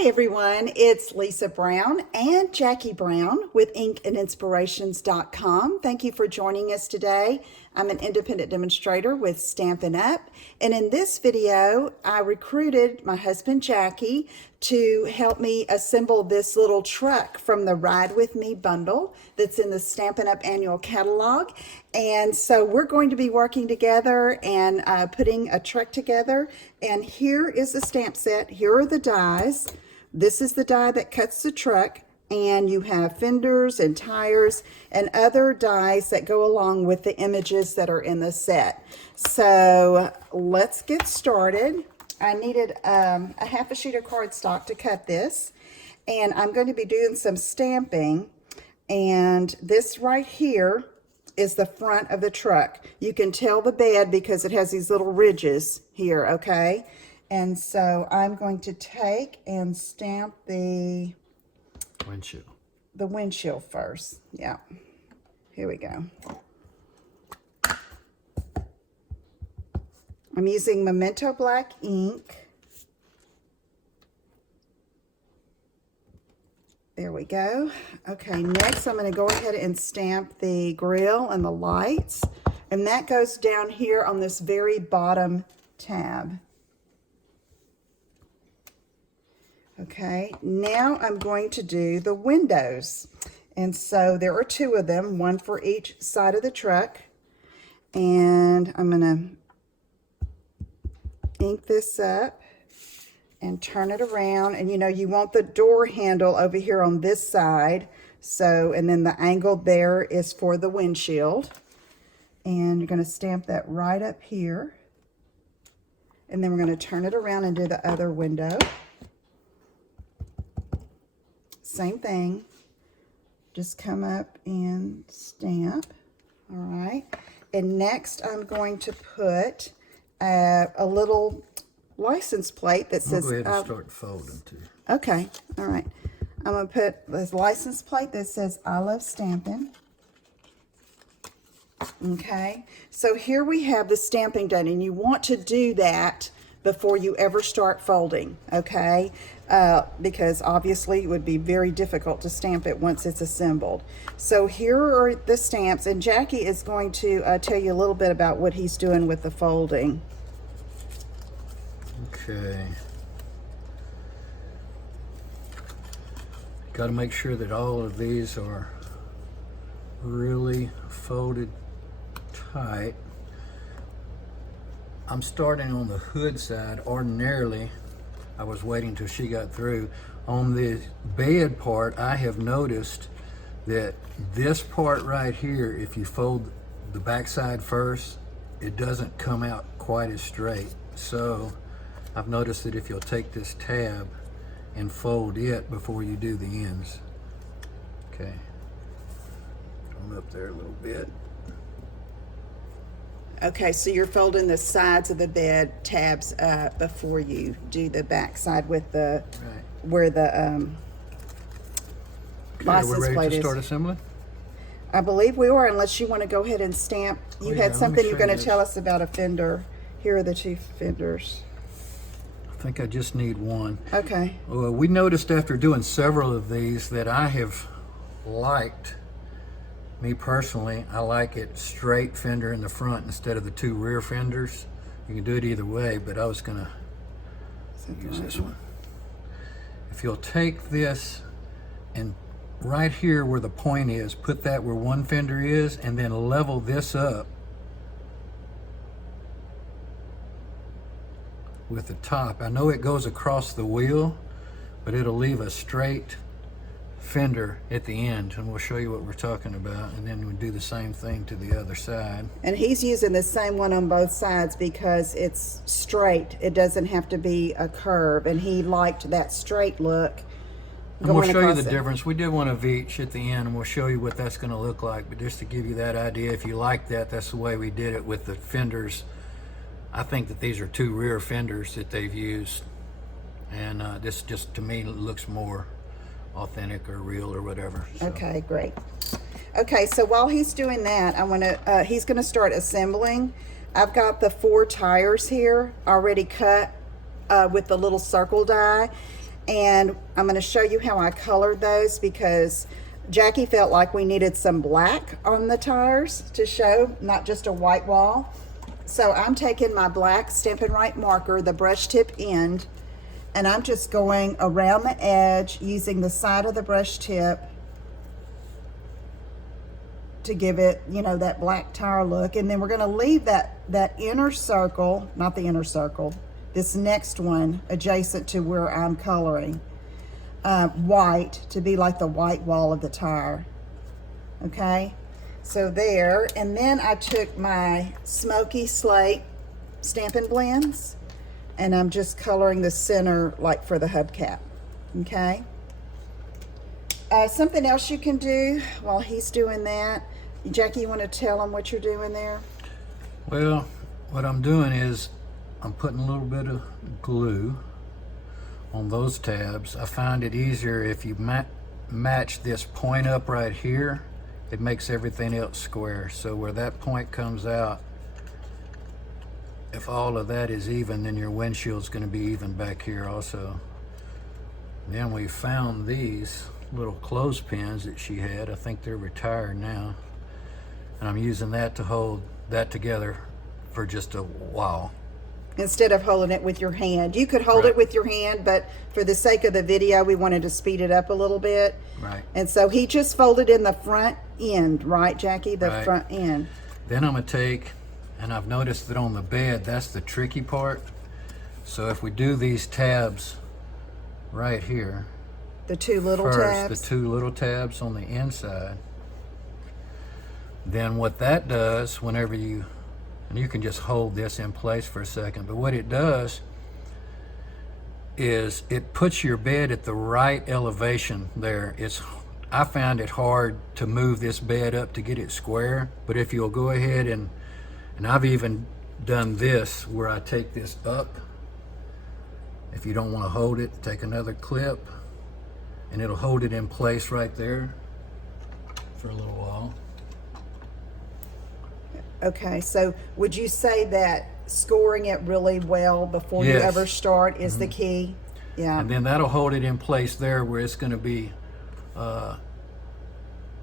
Hi everyone, it's Lisa Brown and Jackie Brown with inkandinspirations.com. Thank you for joining us today. I'm an independent demonstrator with Stampin' Up! And in this video, I recruited my husband Jackie to help me assemble this little truck from the Ride With Me bundle that's in the Stampin' Up! Annual catalog. And so we're going to be working together and putting a truck together. And here is the stamp set. Here are the dies. This is the die that cuts the truck, and you have fenders and tires and other dies that go along with the images that are in the set. So let's get started. I needed a half a sheet of cardstock to cut this, and I'm going to be doing some stamping. And this right here is the front of the truck. You can tell the bed because it has these little ridges here, okay? And so I'm going to take and stamp the windshield first. Yeah, here we go. I'm using Memento Black ink. There we go. Okay, next I'm going to go ahead and stamp the grill and the lights. And that goes down here on this very bottom tab. Okay, now I'm going to do the windows. And so there are two of them, one for each side of the truck. And I'm going to ink this up and turn it around. And you know, you want the door handle over here on this side. So, and then the angle there is for the windshield. And you're going to stamp that right up here. And then we're going to turn it around and do the other window. Same thing, just come up and stamp. All right, and next I'm going to put a little license plate that says, go ahead and start folding too. Okay, all right, I'm going to put this license plate that says I love Stampin'. Okay, so here we have the stamping done, and you want to do that before you ever start folding, okay? Because obviously it would be very difficult to stamp it once it's assembled. So here are the stamps, and Jackie is going to tell you a little bit about what he's doing with the folding. Okay. Got to make sure that all of these are really folded tight. I'm starting on the hood side. Ordinarily, I was waiting till she got through. On the bed part, I have noticed that this part right here, if you fold the back side first, it doesn't come out quite as straight. So I've noticed that if you'll take this tab and fold it before you do the ends. Okay, come up there a little bit. Okay, so you're folding the sides of the bed tabs up before you do the back side with the, Right. where the license Are we ready plate to is. start assembling? I believe we are, unless you want to go ahead and stamp. You yeah, had let me something you're show going you to this. tell us about a fender. Here are the two fenders. I think I just need one. Okay. We noticed after doing several of these that I have liked, me personally, I like it straight fender in the front instead of the two rear fenders. You can do it either way, but I was gonna use this one. If you'll take this and right here where the point is, put that where one fender is, and then level this up with the top. I know it goes across the wheel, but it'll leave a straight fender at the end, and we'll show you what we're talking about, and then we'll do the same thing to the other side. And he's using the same one on both sides because it's straight. It doesn't have to be a curve, and he liked that straight look. And we'll show you the difference. We did one of each at the end, and we'll show you what that's going to look like. But just to give you that idea, if you like that, that's the way we did it with the fenders. I think that these are two rear fenders that they've used, and this just, to me, looks more authentic or real or whatever. So. Okay, great. Okay, so while he's doing that, he's gonna start assembling. I've got the 4 tires here already cut with the little circle die, And I'm going to show you how I colored those because Jackie felt like we needed some black on the tires to show, not just a white wall. So I'm taking my black Stampin' Right marker, the brush tip end, and I'm just going around the edge using the side of the brush tip to give it, you know, that black tire look. And then we're going to leave that inner circle, not the inner circle, this next one adjacent to where I'm coloring, white, to be like the white wall of the tire. Okay, so there. And then I took my smoky slate Stampin' Blends, and I'm just coloring the center like for the hubcap. Okay. Something else you can do while he's doing that, Jackie, you want to tell him what you're doing there? Well, what I'm doing is I'm putting a little bit of glue on those tabs. I find it easier if you match this point up right here. It makes everything else square. So where that point comes out, if all of that is even, then your windshield's going to be even back here also. Then we found these little clothespins that she had. I think they're retired now. And I'm using that to hold that together for just a while. Instead of holding it with your hand. You could hold Right. it with your hand, but for the sake of the video, we wanted to speed it up a little bit. Right. And so he just folded in the front end, right, Jackie? The Right. front end. Then I'm going to take, and I've noticed that on the bed, that's the tricky part. So if we do these tabs right here, The two little first, tabs. the two little tabs on the inside, then what that does, whenever you, and you can just hold this in place for a second, but what it does is it puts your bed at the right elevation there. I found it hard to move this bed up to get it square, but if you'll go ahead and I've even done this where I take this up. If you don't want to hold it, take another clip and it'll hold it in place right there for a little while. Okay, so would you say that scoring it really well before you Yes. ever start is the key? Yeah. And then that'll hold it in place there where it's going to be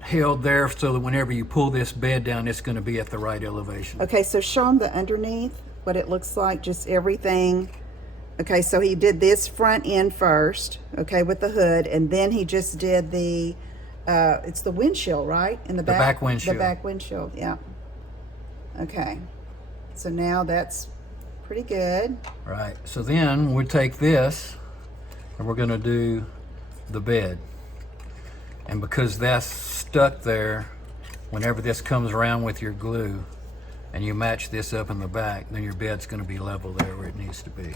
held there so that whenever you pull this bed down, it's going to be at the right elevation. Okay, so show them the underneath, what it looks like, just everything. Okay, so he did this front end first, okay, with the hood, and then he just did the, it's the windshield, right? In the back? The back windshield. The back windshield, yeah. Okay, so now that's pretty good. Right, so then we take this and we're going to do the bed. And because that's stuck there, whenever this comes around with your glue and you match this up in the back, then your bed's going to be level there where it needs to be.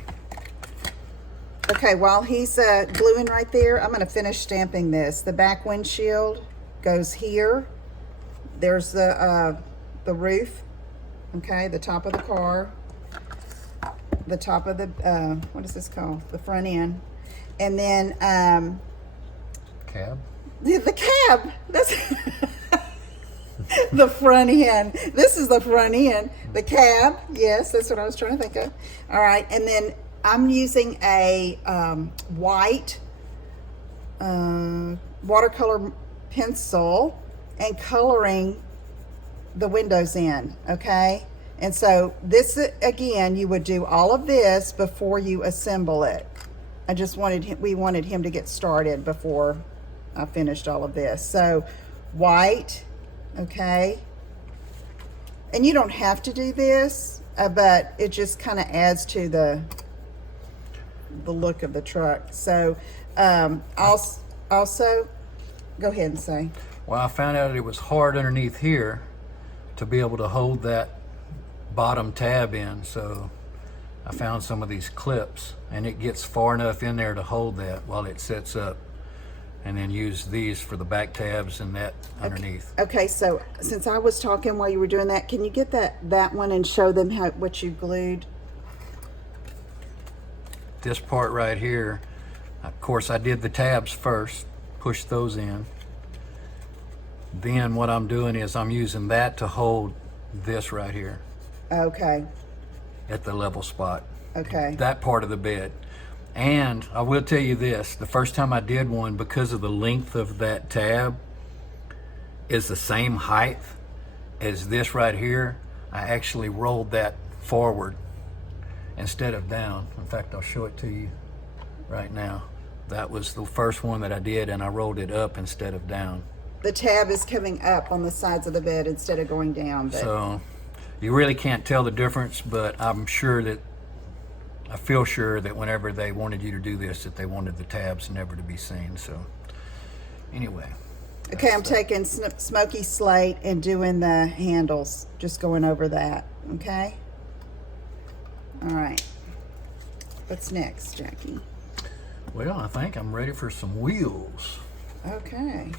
Okay, while he's gluing right there, I'm going to finish stamping this. The back windshield goes here. There's the roof, okay, the top of the car, the top of the, what is this called? The front end. And then Cab? the cab. That's the front end. This is the front end. The cab, yes, that's what I was trying to think of. All right, and then I'm using a white watercolor pencil and coloring the windows in, okay? And so this, again, you would do all of this before you assemble it. I just wanted him, we wanted him to get started before I finished all of this. So white, okay? And you don't have to do this, but it just kind of adds to the look of the truck. So also, go ahead and say. Well, I found out it was hard underneath here to be able to hold that bottom tab in, so I found some of these clips and it gets far enough in there to hold that while it sets up, and then use these for the back tabs and that underneath. Okay, so since I was talking while you were doing that, can you get that one and show them what you glued? This part right here, of course I did the tabs first, pushed those in. Then what I'm doing is I'm using that to hold this right here Okay, at the level spot. okay. That part of the bed. And I will tell you this, the first time I did one, because of the length of that tab is the same height as this right here, I actually rolled that forward instead of down. In fact, I'll show it to you right now. That was the first one that I did, and I rolled it up instead of down. The tab is coming up on the sides of the bed instead of going down. But So you really can't tell the difference, but I'm sure that, I feel sure that whenever they wanted you to do this, that they wanted the tabs never to be seen. So anyway. okay, I'm taking smoky slate and doing the handles, just going over that, okay? All right. What's next, Jackie? Well, I think I'm ready for some wheels. Okay.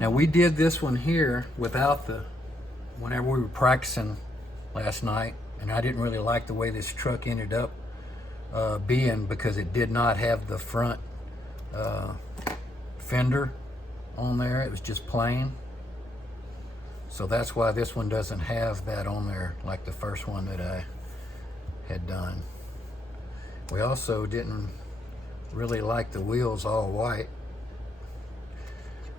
Now we did this one here without the, whenever we were practicing last night, and I didn't really like the way this truck ended up being, because it did not have the front fender on there. It was just plain. So that's why this one doesn't have that on there like the first one that I had done. We also didn't really like the wheels all white.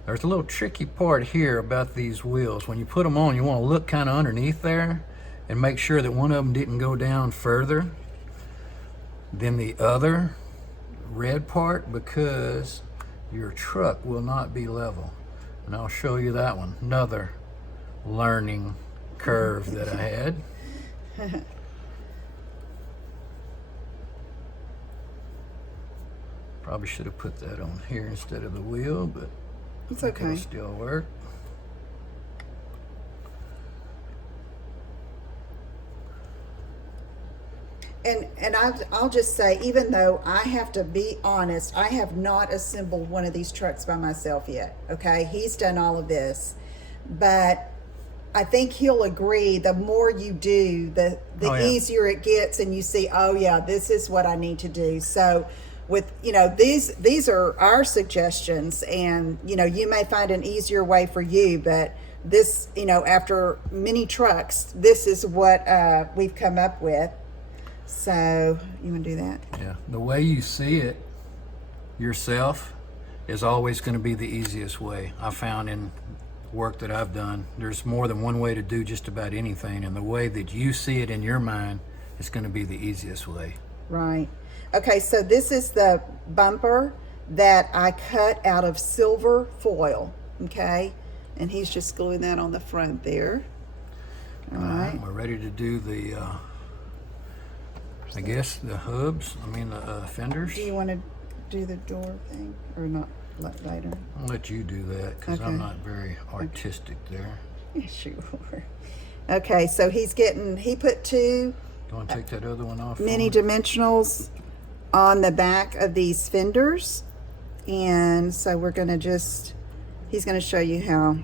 There's a little tricky part here about these wheels. When you put them on, you want to look kind of underneath there and make sure that one of them didn't go down further than the other red part, because your truck will not be level. And I'll show you that one. Another learning curve that I had. Probably should have put that on here instead of the wheel, but It's it'll okay. still work. And I'll just say, even though I have to be honest, I have not assembled one of these trucks by myself yet, okay? He's done all of this. But I think he'll agree, the more you do, the Oh, yeah. easier it gets, and you see, oh yeah, this is what I need to do. So with, you know, these are our suggestions, and, you know, you may find an easier way for you, but this, you know, after many trucks, this is what we've come up with. So you want to do that? Yeah, the way you see it yourself is always going to be the easiest way. I found in work that I've done, there's more than one way to do just about anything, and the way that you see it in your mind is going to be the easiest way. Right. Okay, so this is the bumper that I cut out of silver foil, okay? And he's just gluing that on the front there. All right. We're ready to do the, I guess, the hubs, the fenders. Do you want to do the door thing or not later? I'll let you do that, because Okay. I'm not very artistic there. Yes, you are. Okay, so he put two You want to take that other one off? for mini me? dimensionals on the back of these fenders. And so we're going to he's going to show you how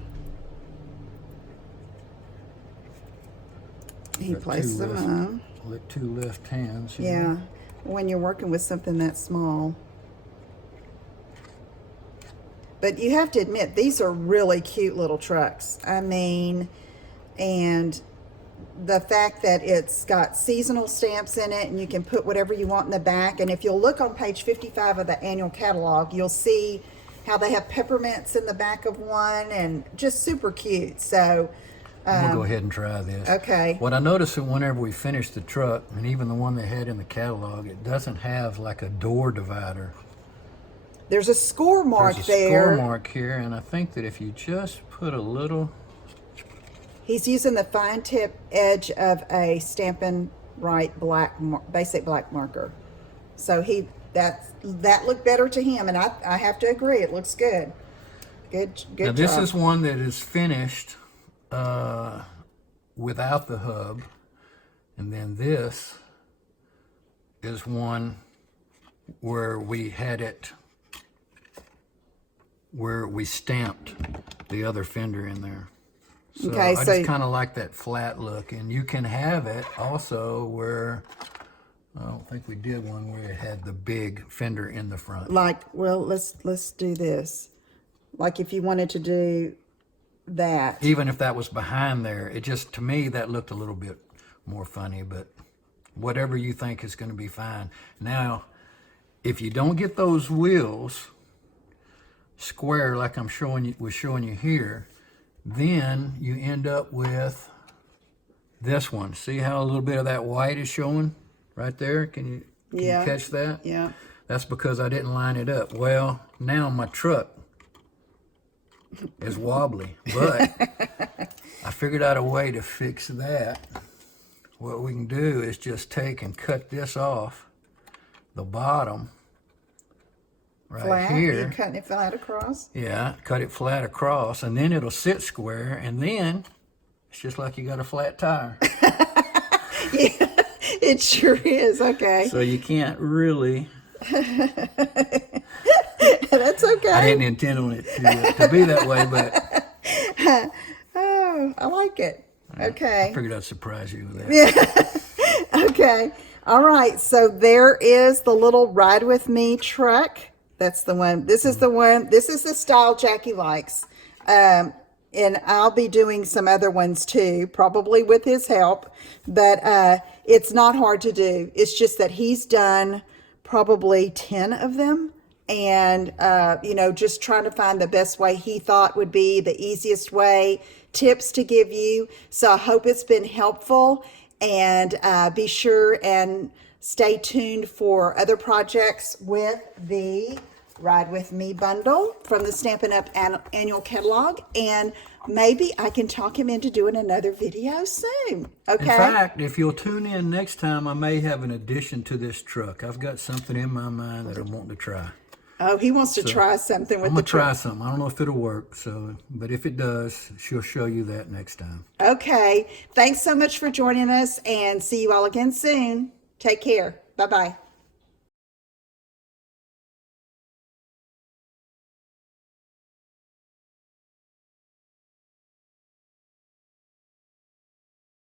he Got places two them left. on. With two left hands. you Yeah, know. when you're working with something that small. But you have to admit, these are really cute little trucks. I mean, and the fact that it's got seasonal stamps in it, and you can put whatever you want in the back. And if you'll look on page 55 of the annual catalog, you'll see how they have peppermints in the back of one, and just super cute. So We'll go ahead and try this. okay. What I noticed that whenever we finished the truck, and even the one they had in the catalog, it doesn't have like a door divider. There's a score mark There's a there. score mark here, and I think that if you just put a little, He's using the fine tip edge of a Stampin' Right basic black marker. So that looked better to him, and I have to agree, it looks good. Good now job. this is one that is finished without the hub, and then this is one where we had it, where we stamped the other fender in there. So Okay, I so- just kind of like that flat look, and you can have it also where, I don't think we did one where it had the big fender in the front. Like, well, let's do this. Like if you wanted to do that. Even if that was behind there, it just, to me, that looked a little bit more funny, but whatever you think is going to be fine. Now, if you don't get those wheels square like I'm showing you here, then you end up with this one. See how a little bit of that white is showing right there? Can you catch that? Yeah. That's because I didn't line it up. Well, now my truck is wobbly, but I figured out a way to fix that. What we can do is just take and cut this off the bottom right here. You're cutting it flat across? Yeah, cut it flat across, and then it'll sit square, and then it's just like you got a flat tire. Yeah, it sure is. Okay. So you can't really... That's okay. I didn't intend on it to be that way, but... Oh, I like it. Okay. I figured I'd surprise you with that. Yeah. Okay. All right. So there is the little Ride With Me truck. That's the one. This is the one. This is the style Jackie likes. And I'll be doing some other ones too, probably with his help. But it's not hard to do. It's just that he's done probably 10 of them. And, just trying to find the best way he thought would be the easiest way, tips to give you. So I hope it's been helpful, and be sure and stay tuned for other projects with the Ride With Me bundle from the Stampin' Up! Annual Catalog, and maybe I can talk him into doing another video soon. Okay? In fact, if you'll tune in next time, I may have an addition to this truck. I've got something in my mind that I want to try. Oh, he wants to try something with I'm the gonna try truck. something. I don't know if it'll work, but if it does, she'll show you that next time. Okay. Thanks so much for joining us, and see you all again soon. Take care. Bye-bye.